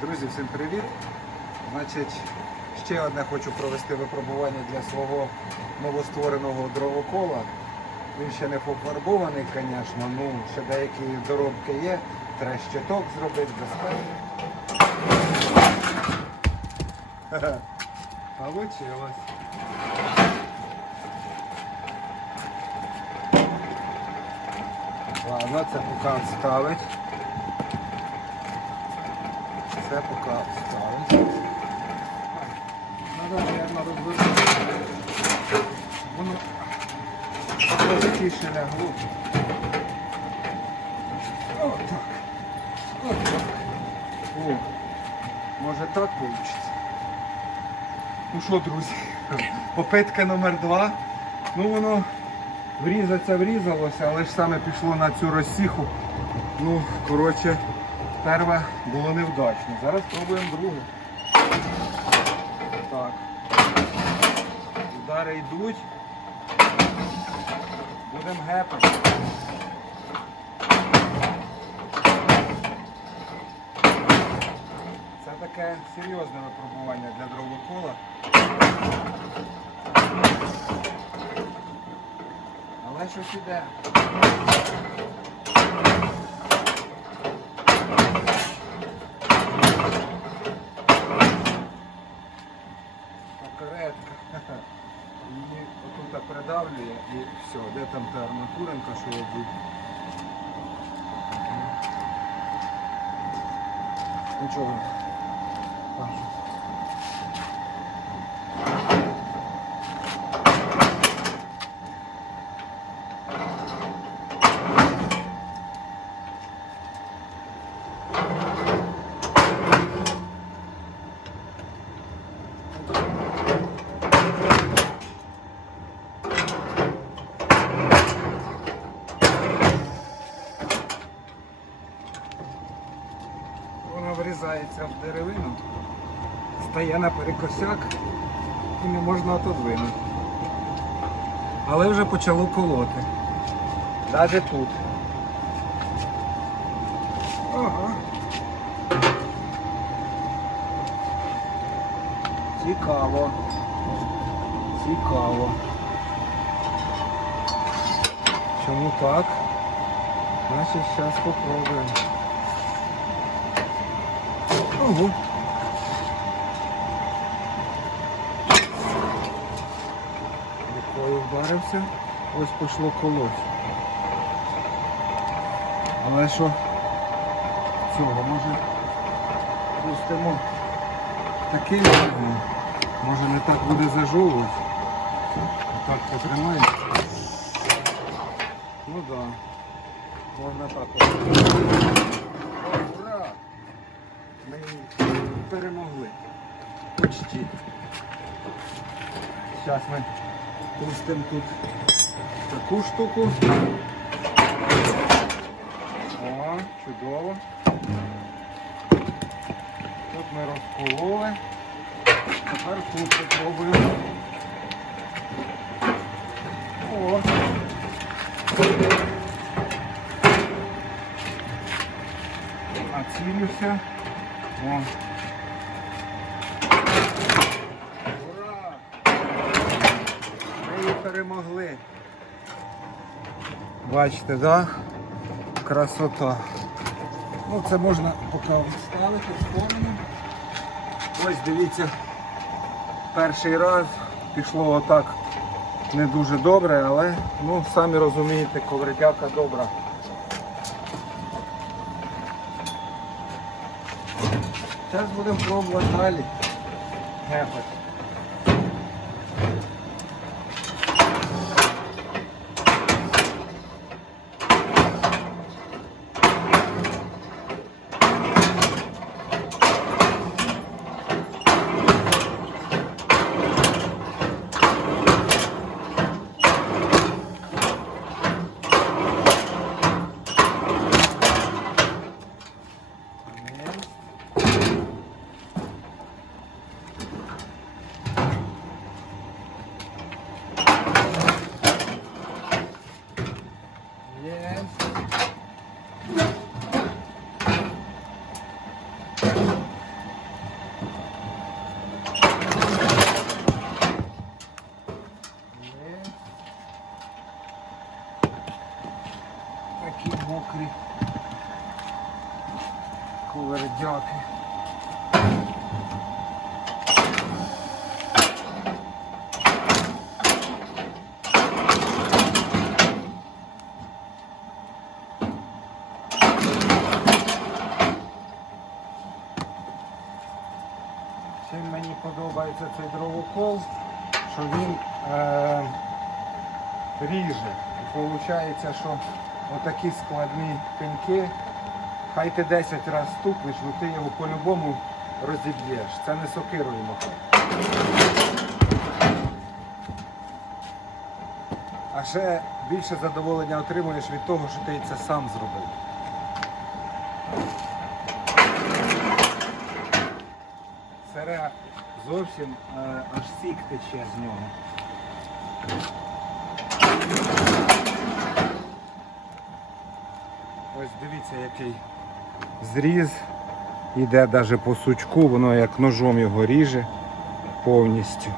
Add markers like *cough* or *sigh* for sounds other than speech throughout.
Друзі, всім привіт! Значить, ще одне хочу провести випробування для свого новоствореного дровокола. Він ще не пофарбований, звісно, ну ще деякі доробки є. Треба щиток зробити безпечно. *laughs* Получилось. Ладно, це поки відставить. Це поки відставить. Надо, мабуть, розвернути. Воно трошки лягло. Отак. Отак. О, може так вийде. Ну що, друзі, попитка номер два. Ну воно врізаться врізалося, але ж саме пішло на цю розсіху. Ну, коротше, перше було невдачно. Зараз пробуємо друге. Так. Удари йдуть. Будемо гепати. Це таке серйозне випробування для дровокола. Але щось іде. Каретка. Її отут придавлює і все, де там та арматуренка, що я був. Нічого. Бачу. Вона врізається в деревину, стає на перекосяк і не можна отодвинути. Але вже почало колоти. Навіть тут. Ага. Цікаво. Цікаво. Чому так? Значить, зараз попробуємо. Ого. Рукою вдарився, ось пішло колоть. Але що цього може пустимо таким чином. Може не так буде зажовувати. Так потримаємо. Ну так. Да. Можна так. ось. Ура! Ми перемогли. Почти. Зараз ми пустимо тут таку штуку. О, чудово. Тут ми розкололи. Тепер тут спробуємо. О! Націлюся. О. перемогли. Бачите, да? Красота. Ну це можна поки відставити в сторону. Ось дивіться, перший раз пішло отак не дуже добре, але ну самі розумієте, ковридяка добра. Зараз будемо пробувати далі. Гепати. Подобається цей дровокол, що він е, ріже. І виходить, що отакі складні пеньки, хай ти 10 разів стукнеш, але ти його по-любому розіб'єш. Це не сокирою махати. А ще більше задоволення отримуєш від того, що ти це сам зробив. Зовсім е, аж сік тече з нього. Ось дивіться, який зріз. Іде навіть по сучку, воно як ножом його ріже повністю.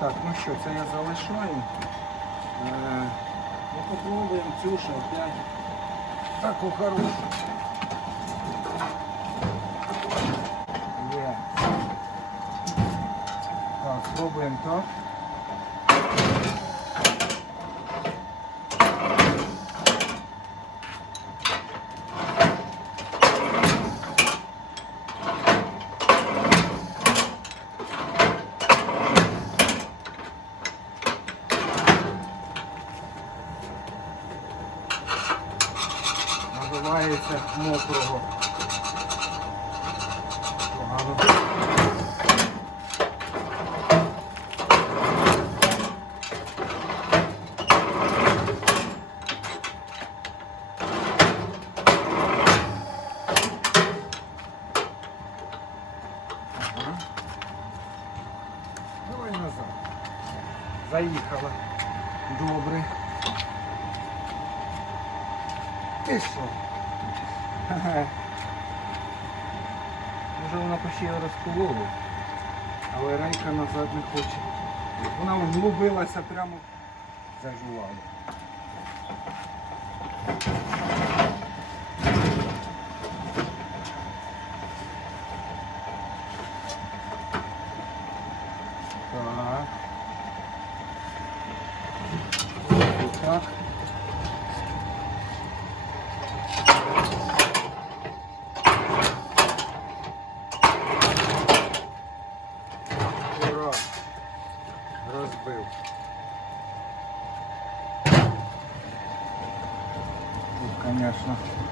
Так, ну що, це я залишаю. Е, ну попробуємо Цюша опять. Таку хорошу. Є. Так, спробуємо так. Називається мокрого. Погано. Ага. Давай назад. Заїхала. Добре. І що? Може вона почти розколола, але рейка назад не хоче. Вона вглубилася прямо зажувала. Так. І так. Ура! Розбив. Тут,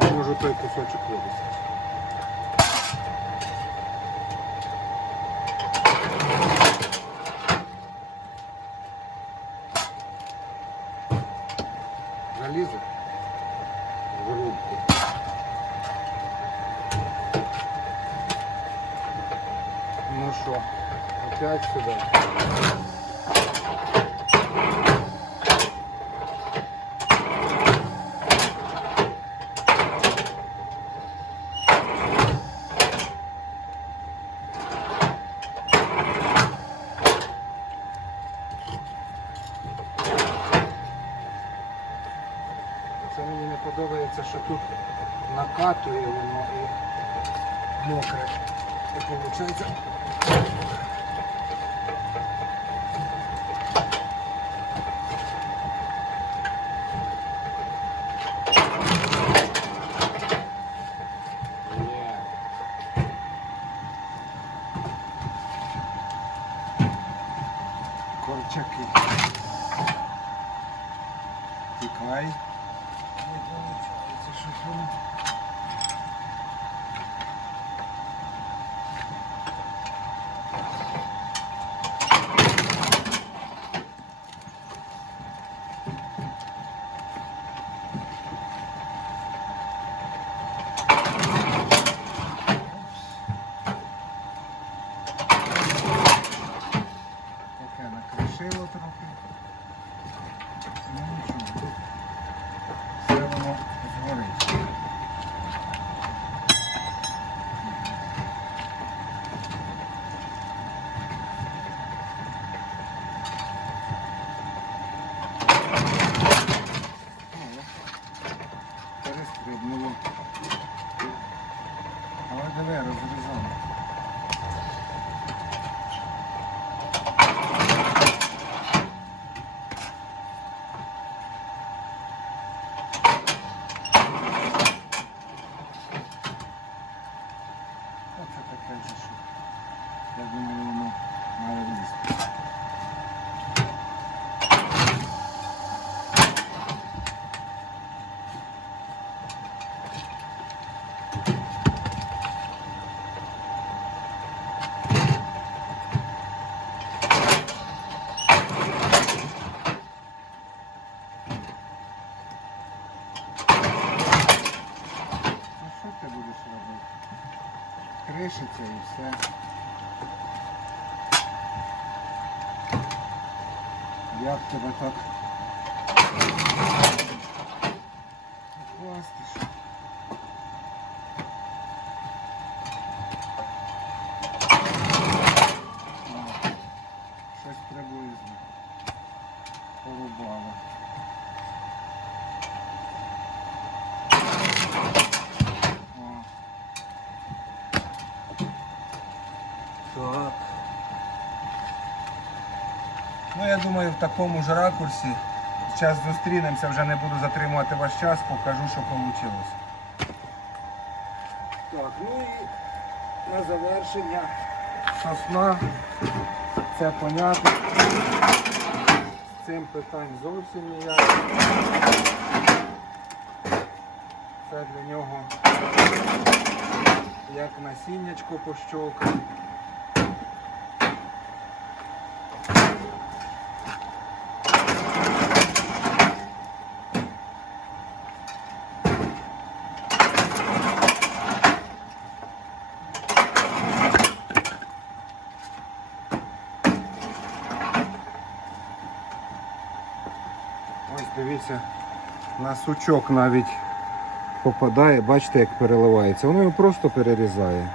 Я можу той кусочок вивезти. Залізу в рубку. Ну що, опять сюди. Це мені не подобається, що тут накатує воно і мокре. І виходить. Як тебе так? Хвастиш. О, Щось приблизно. Порубало. О. Так. Ну, я думаю, в такому ж ракурсі. Зараз зустрінемося, вже не буду затримувати ваш час, покажу, що вийшло. Так, ну і на завершення сосна. Це понятно. З цим питань зовсім ніяк. Це для нього як насіннячко пощолкати. Ось дивіться, на сучок навіть попадає, бачите, як переливається. Воно його просто перерізає.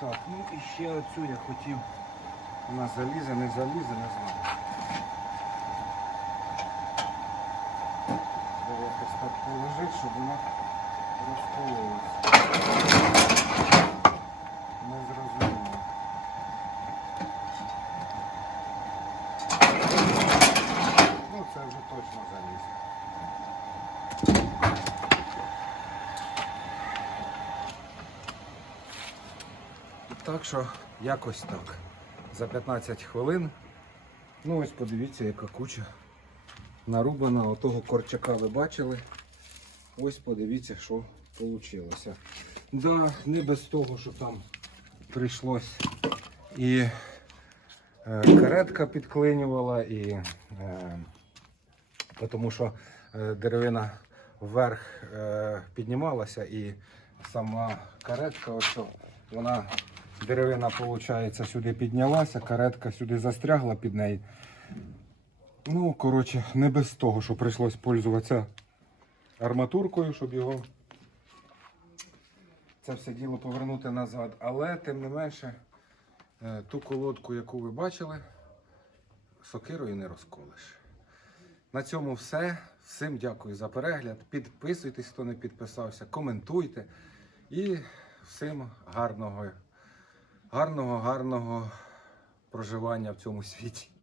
Так, ну і ще я хотів. Вона залізе, не залізе, не знаю. Треба якось так положити, щоб вона розкололась. Не зрозуміло. Ну це вже точно заліз. Так що якось так. За 15 хвилин. Ну ось подивіться, яка куча нарубана. Отого корчака ви бачили. Ось подивіться, що вийшло. Да, не без того, що там прийшлось і е, каретка підклинювала, і е, тому що е, деревина вверх е, піднімалася і сама каретка, ось, вона деревина, виходить, сюди піднялася, каретка сюди застрягла під нею. Ну, коротше, не без того, що прийшлось пользуватися арматуркою, щоб його це все діло повернути назад. Але тим не менше, е, ту колодку, яку ви бачили, сокирою не розколиш. На цьому все. Всім дякую за перегляд. Підписуйтесь, хто не підписався, коментуйте. І всім гарного, гарного, гарного проживання в цьому світі.